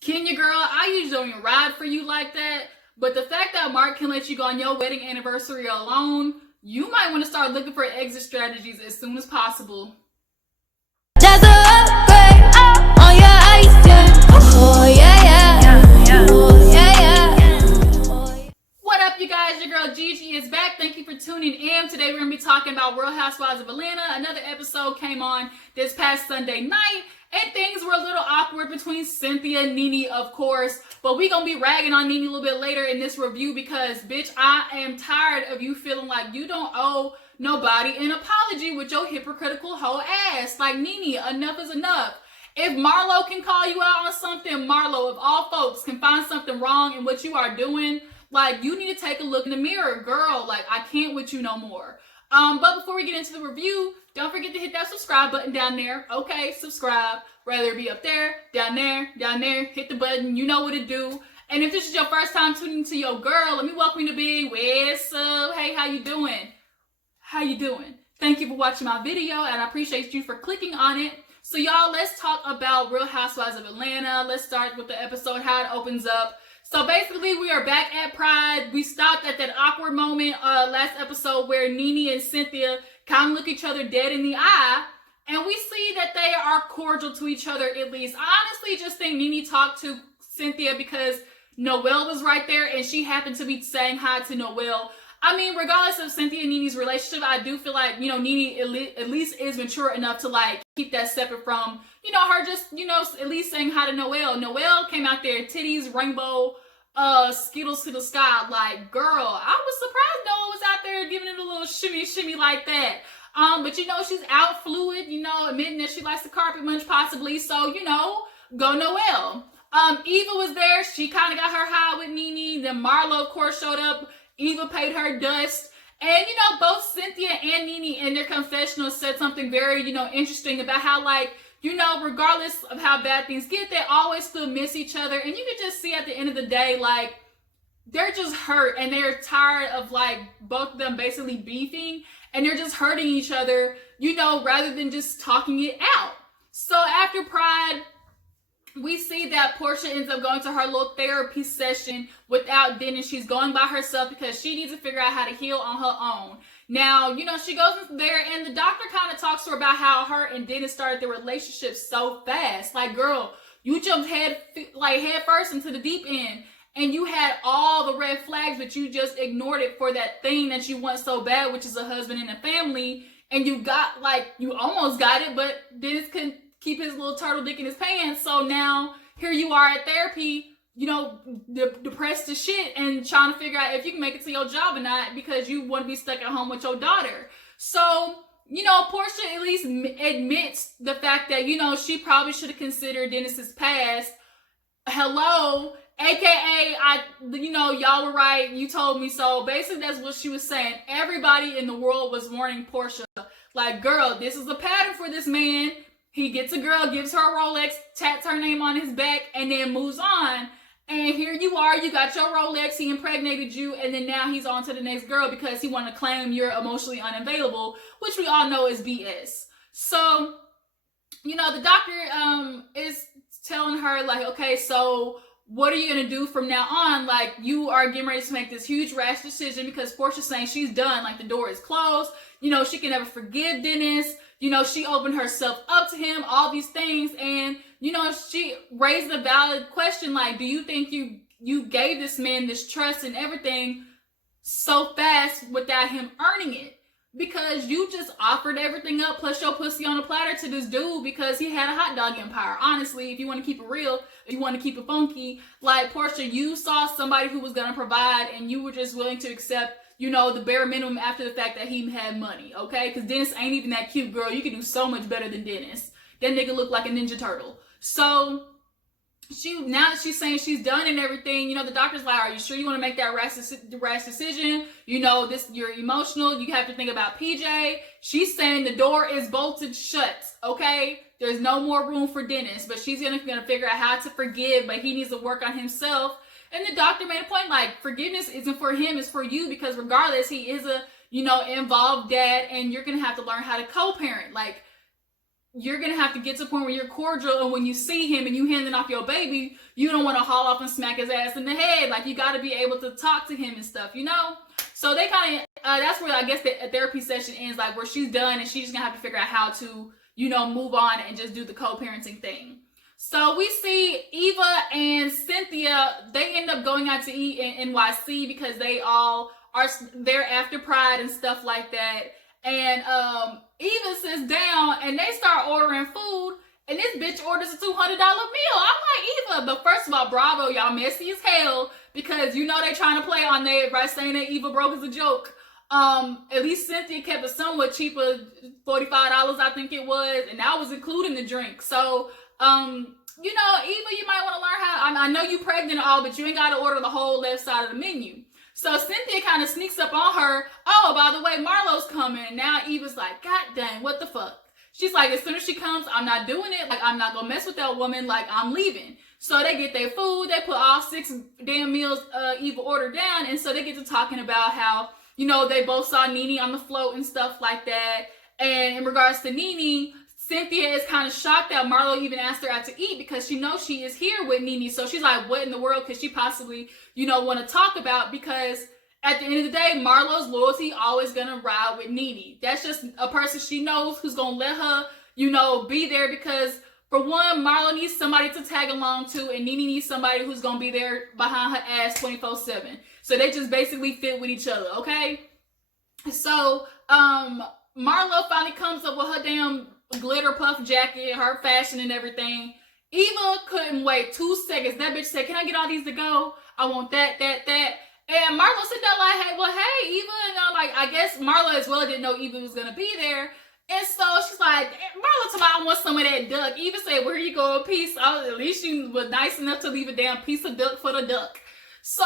Kenya girl, I usually don't even ride for you like that. But the fact that Marc can let you go on your wedding anniversary alone, you might want to start looking for exit strategies as soon as possible. Just a upgrade on your ice, yeah. Oh yeah, yeah. Oh yeah, yeah. What up, you guys? Your girl Gigi is back. Thank you for tuning in. Today we're going to be talking about Real Housewives of Atlanta. Another episode came on this past Sunday night, and things were a little awkward between Cynthia and Nene, of course. But we're going to be ragging on Nene a little bit later in this review because, bitch, I am tired of you feeling like you don't owe nobody an apology with your hypocritical whole ass. Like, Nene, enough is enough. If Marlo can call you out on something, Marlo, of all folks, can find something wrong in what you are doing, like, you need to take a look in the mirror. Girl, like, I can't with you no more. But before we get into the review, don't forget to hit that subscribe button down there. Okay, subscribe. Whether it be up there, down there, hit the button. You know what to do. And if this is your first time tuning to your girl, let me welcome you to Big What's up? Hey, how you doing? How you doing? Thank you for watching my video, and I appreciate you for clicking on it. So, y'all, let's talk about Real Housewives of Atlanta. Let's start with the episode, how it opens up. So basically, we are back at Pride. We stopped at that awkward moment last episode where Nene and Cynthia kind of look each other dead in the eye. And we see that they are cordial to each other, at least. I honestly just think Nene talked to Cynthia because Noelle was right there and she happened to be saying hi to Noelle. I mean, regardless of Cynthia and Nene's relationship, I do feel like, Nene at least is mature enough to, like, keep that separate from, her just, at least saying hi to Noelle. Noelle came out there, titties, rainbow, Skittles to the sky. Like, girl, I was surprised Noelle was out there giving it a little shimmy like that. But she's out fluid, admitting that she likes the carpet munch possibly. So, go Noelle. Eva was there. She kind of got her high with Nene. Then Marlo, of course, showed up. Eva paid her dust. And, both Cynthia and Nene in their confessional said something very, interesting about how, like, regardless of how bad things get, they always still miss each other. And you can just see at the end of the day, like, they're just hurt and they're tired of, like, both of them basically beefing. And they're just hurting each other, rather than just talking it out. So after Pride, we see that Porsha ends up going to her little therapy session without Dennis. She's going by herself because she needs to figure out how to heal on her own. Now, she goes in there and the doctor kind of talks to her about how her and Dennis started their relationship so fast. Like, girl, you jumped head first into the deep end and you had all the red flags, but you just ignored it for that thing that you want so bad, which is a husband and a family. And you almost got it, but Dennis couldn't keep his little turtle dick in his pants. So now here you are at therapy, depressed as shit and trying to figure out if you can make it to your job or not because you want to be stuck at home with your daughter. So, Porsha at least admits the fact that, she probably should have considered Dennis's past. Hello, AKA, y'all were right. You told me so. Basically, that's what she was saying. Everybody in the world was warning Porsha, like, girl, this is a pattern for this man. He gets a girl, gives her a Rolex, tats her name on his back, and then moves on. And here you are, you got your Rolex, he impregnated you, and then now he's on to the next girl because he wanted to claim you're emotionally unavailable, which we all know is BS. So, the doctor is telling her, like, okay, so what are you going to do from now on? Like, you are getting ready to make this huge rash decision because Porsha's saying she's done. Like, the door is closed. She can never forgive Dennis. She opened herself up to him, all these things. And, she raised a valid question. Like, do you think you gave this man this trust and everything so fast without him earning it? Because you just offered everything up plus your pussy on a platter to this dude because he had a hot dog empire. Honestly, if you want to keep it real, if you want to keep it funky, like, Porsha, you saw somebody who was going to provide and you were just willing to accept, the bare minimum after the fact that he had money, okay? Because Dennis ain't even that cute, girl. You can do so much better than Dennis. That nigga look like a Ninja Turtle. So, now that she's saying she's done and everything, the doctor's like, are you sure you want to make that rash decision? You're emotional. You have to think about PJ. She's saying the door is bolted shut, okay? There's no more room for Dennis, but she's gonna figure out how to forgive, but he needs to work on himself. And the doctor made a point, like, forgiveness isn't for him, it's for you, because regardless, he is a, involved dad, and you're gonna have to learn how to co-parent. Like, you're going to have to get to a point where you're cordial, and when you see him and you handing off your baby, you don't want to haul off and smack his ass in the head. Like, you got to be able to talk to him and stuff, you know? So they kind of, that's where I guess the therapy session ends, like where she's done and she's just going to have to figure out how to, you know, move on and just do the co-parenting thing. So we see Eva and Cynthia, they end up going out to eat in NYC because they all are there after Pride and stuff like that. And Eva sits down and they start ordering food, and this bitch orders a $200 meal. I'm like, Eva, but first of all, bravo, y'all messy as hell, because you know they trying to play on there, right? Saying that Eva broke is a joke. At least Cynthia kept it somewhat cheaper, $45 I think it was, and that was including the drink. So you know, Eva, you might want to learn how, I know you pregnant and all, but you ain't got to order the whole left side of the menu. So Cynthia kind of sneaks up on her. Oh, by the way, Marlo's coming. And now Eva's like, God dang, what the fuck? She's like, as soon as she comes, I'm not doing it. Like, I'm not going to mess with that woman. Like, I'm leaving. So they get their food. They put all 6 damn meals Eva ordered down. And so they get to talking about how, you know, they both saw Nene on the float and stuff like that. And in regards to Nene, Cynthia is kind of shocked that Marlo even asked her out to eat because she knows she is here with Nene. So she's like, what in the world could she possibly, you know, want to talk about? Because at the end of the day, Marlo's loyalty always going to ride with Nene. That's just a person she knows who's going to let her, you know, be there because, for one, Marlo needs somebody to tag along to, and Nene needs somebody who's going to be there behind her ass 24/7. So they just basically fit with each other, okay? So Marlo finally comes up with her damn glitter puff jacket, her fashion and everything. Eva couldn't wait 2 seconds. That bitch said, can I get all these to go? I want that. And Marlo said that like, hey, Eva. And I'm like, I guess Marlo as well didn't know Eva was going to be there. And so she's like, Marlo told me I want some of that duck. Eva said, where you go, a piece? At least she was nice enough to leave a damn piece of duck for the duck. So,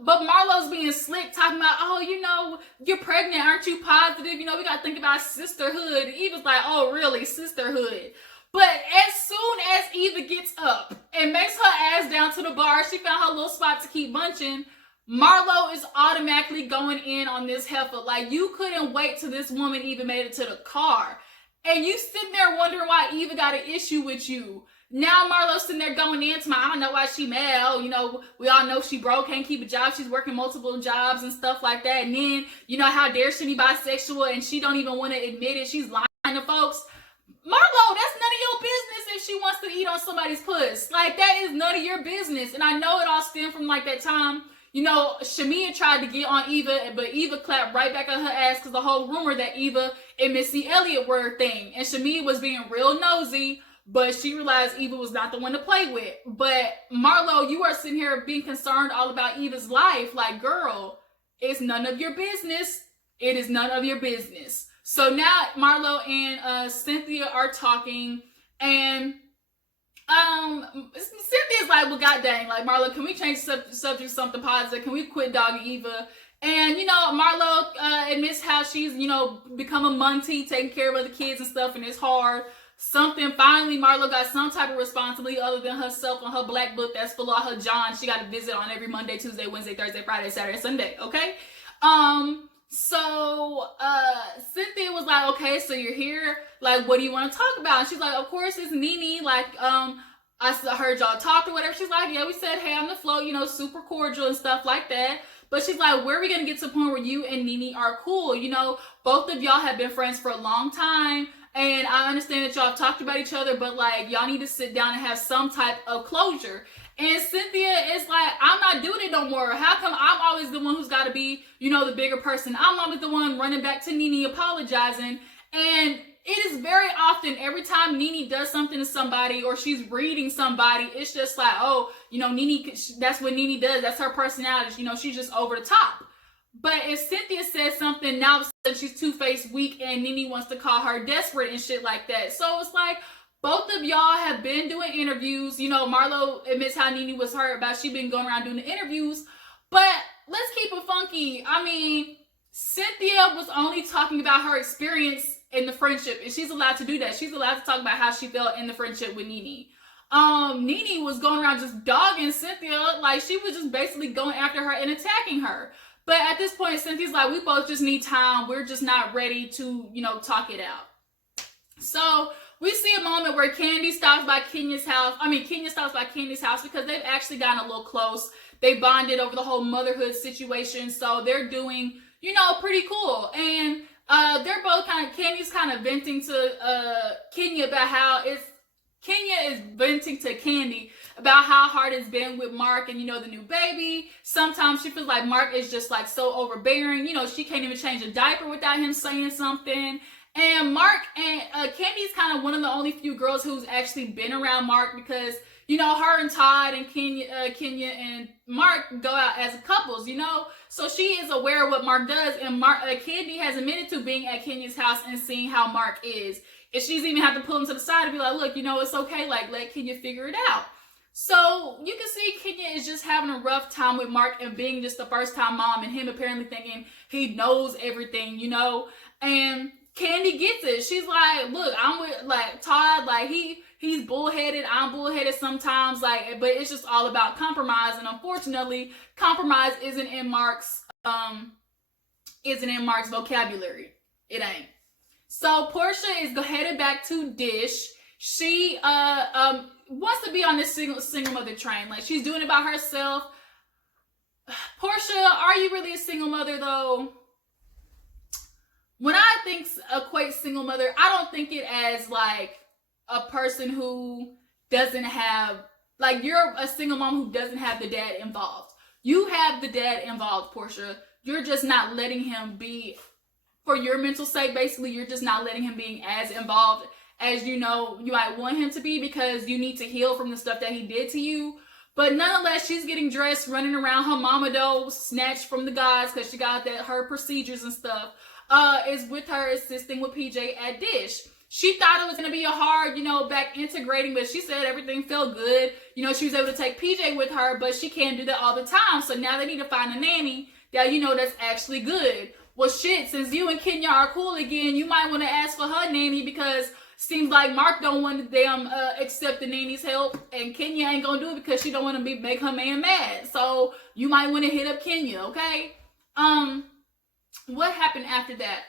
but Marlo's being slick, talking about, oh, you know, you're pregnant, aren't you positive? You know, we got to think about sisterhood. And Eva's like, oh, really, sisterhood? But as soon as Eva gets up and makes her ass down to the bar, she found her little spot to keep munching, Marlo is automatically going in on this heifer. Like, you couldn't wait till this woman even made it to the car. And you sitting there wondering why Eva got an issue with you. Now Marlo's sitting there going into I don't know why she mad. Oh, you know, we all know she broke, can't keep a job. She's working multiple jobs and stuff like that. And then, you know, how dare she be bisexual and she don't even want to admit it. She's lying to folks. Marlo, that's none of your business if she wants to eat on somebody's puss. Like, that is none of your business. And I know it all stemmed from, like, that time, you know, Shamia tried to get on Eva, but Eva clapped right back on her ass because the whole rumor that Eva and Missy Elliott were a thing. And Shamia was being real nosy, but she realized Eva was not the one to play with. But Marlo, you are sitting here being concerned all about Eva's life. Like, girl, it's none of your business. It is none of your business. So now Marlo and Cynthia are talking, and Cynthia's like, well, god dang, like, Marlo, can we change the subject to something positive? Can we quit dogging Eva? And, you know, Marlo admits how she's, you know, become a muntie, taking care of other kids and stuff, and it's hard. Finally, Marlo got some type of responsibility other than herself on her black book that's full of her John. She got to visit on every Monday, Tuesday, Wednesday, Thursday, Friday, Saturday, Sunday, okay? So Cynthia was like, okay, so you're here, like, what do you want to talk about? And she's like, of course, it's Nene, like, I heard y'all talk or whatever. She's like, yeah, we said, hey, on the float, you know, super cordial and stuff like that. But she's like, where are we going to get to the point where you and Nene are cool? You know, both of y'all have been friends for a long time. And I understand that y'all have talked about each other, but, like, y'all need to sit down and have some type of closure. And Cynthia is like, I'm not doing it no more. How come I'm always the one who's got to be, you know, the bigger person? I'm always the one running back to Nene apologizing. And it is very often, every time Nene does something to somebody or she's reading somebody, it's just like, oh, you know, Nene, that's what Nene does. That's her personality. You know, she's just over the top. But if Cynthia says something, now she's two-faced, weak, and Nene wants to call her desperate and shit like that. So it's like, both of y'all have been doing interviews. You know, Marlo admits how Nene was hurt about she been going around doing the interviews. But let's keep it funky. I mean, Cynthia was only talking about her experience in the friendship, and she's allowed to do that. She's allowed to talk about how she felt in the friendship with Nene. Nene was going around just dogging Cynthia, like she was just basically going after her and attacking her. But at this point, Cynthia's like, we both just need time. We're just not ready to, you know, talk it out. So we see a moment where Kandi stops by Kenya's house. Kenya stops by Kandi's house because they've actually gotten a little close. They bonded over the whole motherhood situation. So they're doing, pretty cool. And they're both Kandi's kind of venting to Kenya about how Kenya is venting to Kandi about how hard it's been with Marc and, the new baby. Sometimes she feels like Marc is just like so overbearing. She can't even change a diaper without him saying something. And Marc and Kandi's kind of one of the only few girls who's actually been around Marc because, her and Todd and Kenya and Marc go out as couples, So she is aware of what Marc does. And Kandi has admitted to being at Kenya's house and seeing how Marc is. And she's even had to pull him to the side and be like, look, it's okay. Like, let Kenya figure it out. So you can see Kenya is just having a rough time with Marc and being just the first time mom and him apparently thinking he knows everything, And Kandi gets it. She's like, look, I'm with Todd, he's bullheaded, I'm bullheaded sometimes, but it's just all about compromise. And unfortunately, compromise isn't in Marc's vocabulary. It ain't. So Porsha is headed back to Dish. She wants to be on this single mother train. She's doing it by herself. Porsha, are you really a single mother though? When I equate single mother, I don't think it as a person who doesn't have, you're a single mom who doesn't have the dad involved. You have the dad involved, Porsha. You're just not letting him be, for your mental sake, basically, you're just not letting him be as involved as you might want him to be because you need to heal from the stuff that he did to you. But nonetheless, she's getting dressed, running around. Her mama though, snatched from the guys because she got her procedures and stuff, is with her assisting with PJ at Dish. She thought it was going to be a hard, back integrating, but she said everything felt good. She was able to take PJ with her, but she can't do that all the time. So now they need to find a nanny that, that's actually good. Well, shit, since you and Kenya are cool again, you might want to ask for her nanny because seems like Marc don't want to damn accept the nanny's help, and Kenya ain't gonna do it because she don't want to make her man mad. So you might want to hit up Kenya, okay? What happened after that?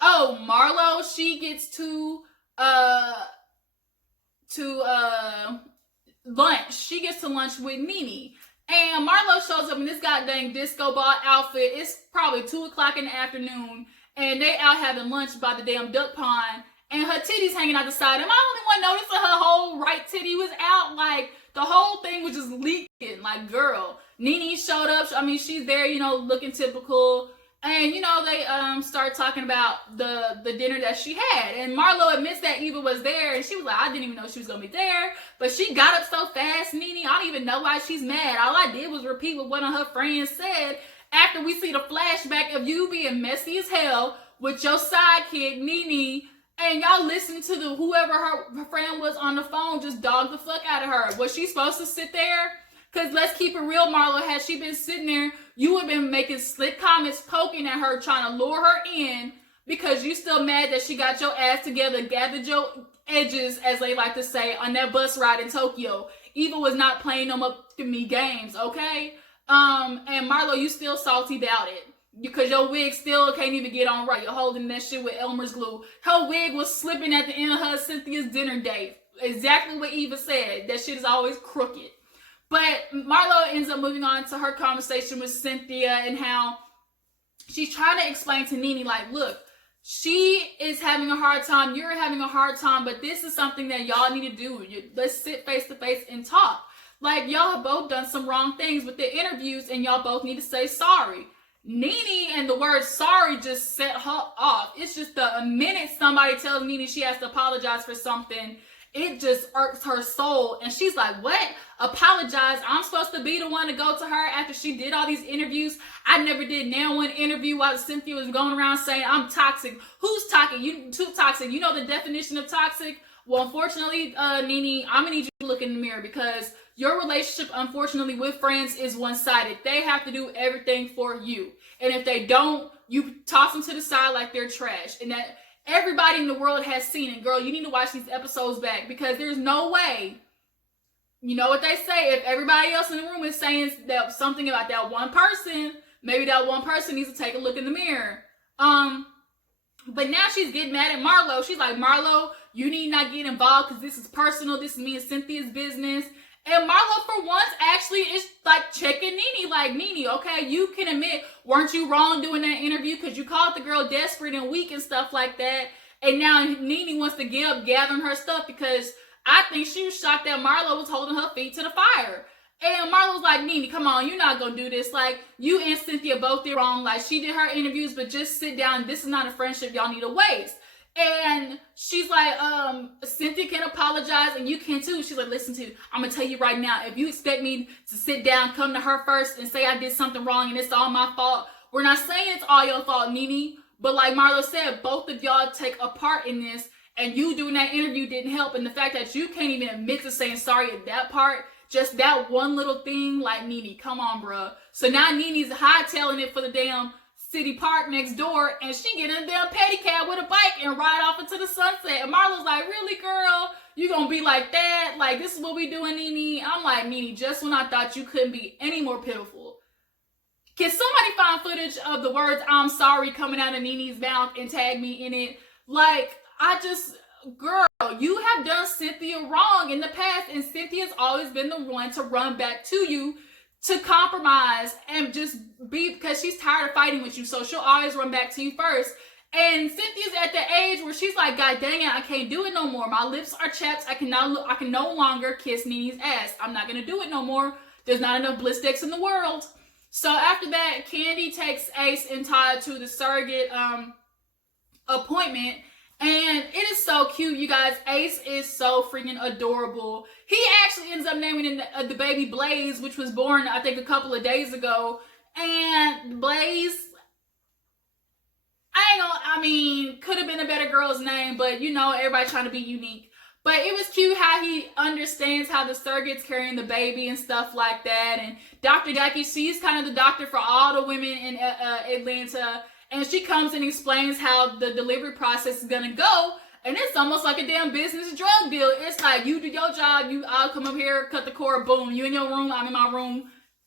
Marlo, she gets to lunch. She gets to lunch with Nene. And Marlo shows up in this goddamn disco ball outfit. It's probably 2:00 in the afternoon. And they out having lunch by the damn duck pond. And her titties hanging out the side. Am I the only one noticing her whole right titty was out? The whole thing was just leaking. Girl. Nene showed up. She's there, looking typical. And, they start talking about the dinner that she had. And Marlo admits that Eva was there. And she was like, I didn't even know she was going to be there. But she got up so fast, Nene. I don't even know why she's mad. All I did was repeat what one of her friends said. After we see the flashback of you being messy as hell with your sidekick, Nene. And y'all listen to whoever her friend was on the phone just dog the fuck out of her. Was she supposed to sit there? Because let's keep it real, Marlo. Had she been sitting there, you would have been making slick comments, poking at her, trying to lure her in because you still mad that she got your ass together, gathered your edges, as they like to say, on that bus ride in Tokyo. Eva was not playing them up to me games, okay? And Marlo, you still salty about it. Because your wig still can't even get on right. You're holding that shit with Elmer's glue. Her wig was slipping at the end of her Cynthia's dinner date. Exactly what Eva said. That shit is always crooked. But Marlo ends up moving on to her conversation with Cynthia and how she's trying to explain to Nene, look, she is having a hard time. You're having a hard time. But this is something that y'all need to do. Let's sit face to face and talk. Y'all have both done some wrong things with the interviews and y'all both need to say sorry. Nene and the word sorry just set her off. It's just the minute somebody tells Nene she has to apologize for something, it just irks her soul. And she's like, what? Apologize? I'm supposed to be the one to go to her after she did all these interviews? I never did now one interview while Cynthia was going around saying I'm toxic. Who's toxic? You too toxic. You know the definition of toxic? Well, unfortunately, Nene, I'm going to need you to look in the mirror because your relationship, unfortunately, with friends is one-sided. They have to do everything for you. And if they don't, you toss them to the side like they're trash. And that everybody in the world has seen it. Girl, you need to watch these episodes back because there's no way. You know what they say. If everybody else in the room is saying that something about that one person, maybe that one person needs to take a look in the mirror. But now she's getting mad at Marlo. She's like, Marlo, you need not get involved because this is personal. This is me and Cynthia's business. And Marlo, for once, actually is like checking Nene. Like, Nene, okay, you can admit, weren't you wrong doing that interview because you called the girl desperate and weak and stuff like that. And now Nene wants to give up gathering her stuff because I think she was shocked that Marlo was holding her feet to the fire. And Marlo was like, Nene, come on, you're not going to do this. Like, you and Cynthia both did wrong. Like, she did her interviews, but just sit down. This is not a friendship y'all need to waste. And she's like, Cynthia can apologize and you can too. She's like, listen to, I'm going to tell you right now, if you expect me to sit down, come to her first and say I did something wrong and it's all my fault, we're not saying it's all your fault, Nene. But like Marlo said, both of y'all take a part in this, and you doing that interview didn't help. And the fact that you can't even admit to saying sorry at that part, just that one little thing, like, Nene, come on, bruh. So now Nene's hightailing it for the damn city park next door, and she get in a damn pedicab with a bike and ride off into the sunset. And Marlo's like, really, girl? You gonna be like that? Like, this is what we doing, Nene? I'm like, Nene, just when I thought you couldn't be any more pitiful. Can somebody find footage of the words I'm sorry coming out of Nene's mouth and tag me in it? Like, girl, you have done Cynthia wrong in the past, and Cynthia's always been the one to run back to you to compromise and just be, because she's tired of fighting with you, so she'll always run back to you first. And Cynthia's at the age where she's like, God dang it, I can't do it no more. My lips are chapped. I can no longer kiss Nene's ass. I'm not gonna do it no more. There's not enough bliss sticks in the world. So after that, Kandi takes Ace and Todd to the surrogate appointment. And it is so cute, you guys. Ace is so freaking adorable. He actually ends up naming the baby Blaze, which was born, I think, a couple of days ago. And Blaze, could have been a better girl's name, but you know, everybody trying to be unique. But it was cute how he understands how the surrogate's carrying the baby and stuff like that. And Dr. Ducky, she's kind of the doctor for all the women in Atlanta. And she comes and explains how the delivery process is going to go. And it's almost like a damn business drug deal. It's like, you do your job, I'll come up here, cut the cord, boom. You in your room, I'm in my room.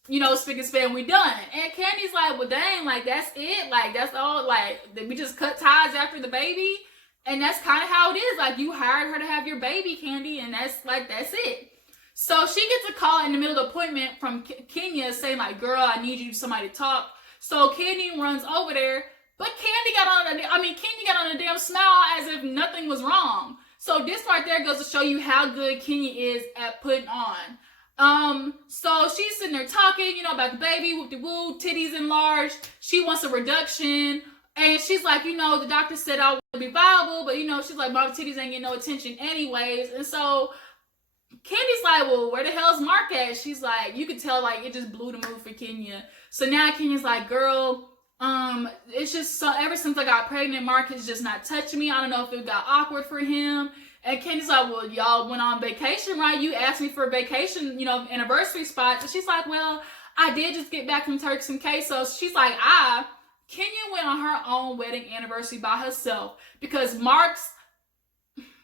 You know, spick and span, we done. And Kandi's like, well, dang, like, that's it. Like, that's all. Like, we just cut ties after the baby. And that's kind of how it is. Like, you hired her to have your baby, Kandi, and that's it. So she gets a call in the middle of the appointment from Kenya saying, like, girl, I need you, somebody to talk. So Kandi runs over there, but Kenya got on a damn smile as if nothing was wrong. So this right there goes to show you how good Kenya is at putting on. So she's sitting there talking, you know, about the baby, whoop-de-woo, titties enlarged. She wants a reduction. And she's like, you know, the doctor said I would be viable, but, you know, she's like, my titties ain't getting no attention anyways. And so Kandi's like, well, where the hell's Marc at? She's like, you could tell, like, it just blew the move for Kenya. So now Kenya's like, girl, it's just so, ever since I got pregnant, Marc is just not touching me. I don't know if it got awkward for him. And Kandi's like, well, y'all went on vacation, right? You asked me for a vacation, you know, anniversary spot. So she's like, well, I did just get back from Turks and Caicos. She's like, Kenya went on her own wedding anniversary by herself because Marc's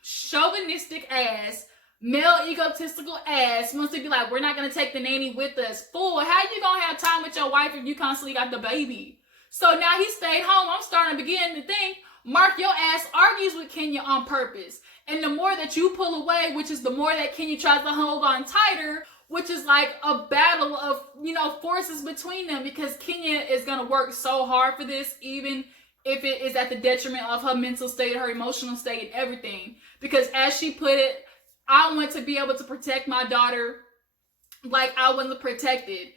chauvinistic ass, male egotistical ass wants to be like, we're not going to take the nanny with us. Fool, how you going to have time with your wife if you constantly got the baby? So now he stayed home. I'm starting to begin to think, Marc, your ass argues with Kenya on purpose. And the more that you pull away, which is the more that Kenya tries to hold on tighter, which is like a battle of, you know, forces between them, because Kenya is going to work so hard for this, even if it is at the detriment of her mental state, her emotional state, and everything. Because as she put it, I want to be able to protect my daughter like I wasn't protected.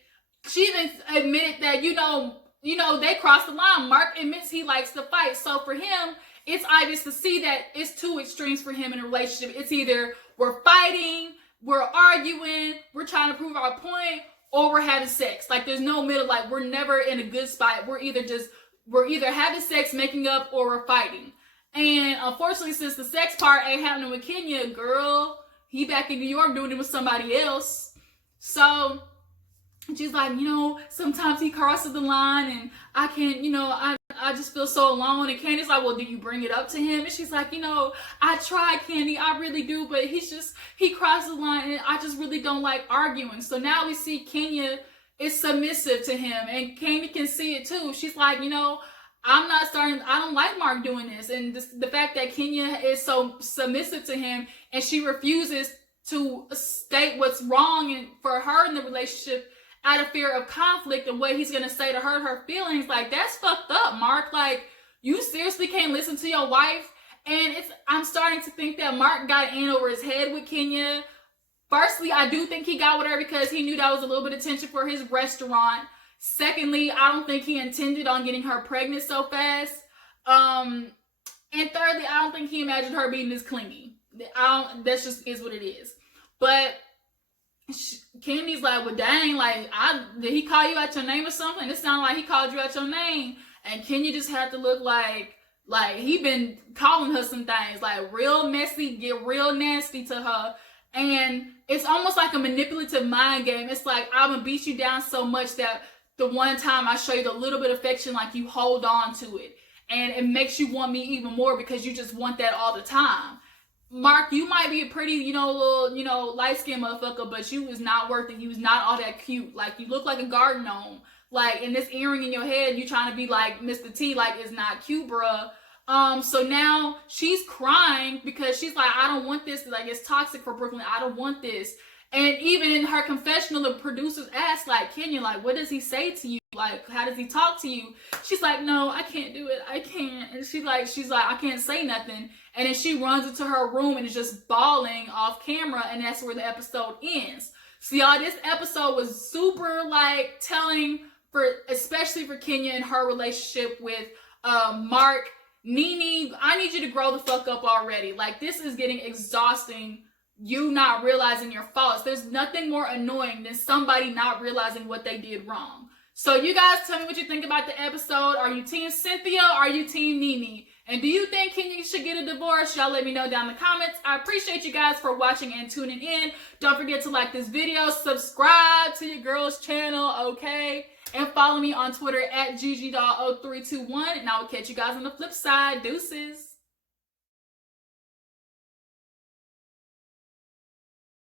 She even admitted that, you know, they crossed the line. Marc admits he likes to fight. So for him, it's obvious to see that it's two extremes for him in a relationship. It's either we're fighting, we're arguing, we're trying to prove our point, or we're having sex. Like, there's no middle. Like, we're never in a good spot. We're either having sex, making up, or we're fighting. And unfortunately, since the sex part ain't happening with Kenya, girl, he back in New York doing it with somebody else. So she's like, you know, sometimes he crosses the line and I can't, you know, I just feel so alone. And Kandi's like, well, do you bring it up to him? And she's like, you know, I try, Kandi, I really do, but he crosses the line and I just really don't like arguing. So now we see Kenya is submissive to him, and Kandi can see it too. She's like, you know, I don't like Marc doing this. And the fact that Kenya is so submissive to him and she refuses to state what's wrong for her in the relationship out of fear of conflict and what he's going to say to hurt her feelings, like, that's fucked up, Marc. Like, you seriously can't listen to your wife? And I'm starting to think that Marc got in over his head with Kenya. Firstly, I do think he got with her because he knew that was a little bit of attention for his restaurant. Secondly, I don't think he intended on getting her pregnant so fast. And thirdly, I don't think he imagined her being this clingy. That's just is what it is. But Kandi's like, well, dang, like, did he call you out your name or something? It sounded like he called you out your name. And Kenya just had to look like he been calling her some things, like real messy, get real nasty to her. And it's almost like a manipulative mind game. It's like, I'm gonna beat you down so much that the one time I show you the little bit of affection, like, you hold on to it. And it makes you want me even more because you just want that all the time. Marc, you might be a pretty, little, light-skinned motherfucker, but you was not worth it. You was not all that cute. Like, you look like a garden gnome. Like, and this earring in your head, you trying to be like Mr. T, like, it's not cute, bruh. So now she's crying because she's like, I don't want this. Like, it's toxic for Brooklyn. I don't want this. And even in her confessional, the producers asked, like, Kenya, like, what does he say to you? Like, how does he talk to you? She's like, no, I can't do it. I can't. And she's like, I can't say nothing. And then she runs into her room and is just bawling off camera. And that's where the episode ends. So y'all, this episode was super, like, telling especially for Kenya and her relationship with Marc. Nene, I need you to grow the fuck up already. Like, this is getting exhausting. You not realizing your faults. There's nothing more annoying than somebody not realizing what they did wrong. So you guys tell me what you think about the episode. Are you team Cynthia or are you team Nene? And do you think Kenya should get a divorce? Y'all let me know down in the comments. I appreciate you guys for watching and tuning in. Don't forget to like this video, subscribe to your girl's channel, okay? And follow me on Twitter at GGDoll0321. And I will catch you guys on the flip side. Deuces.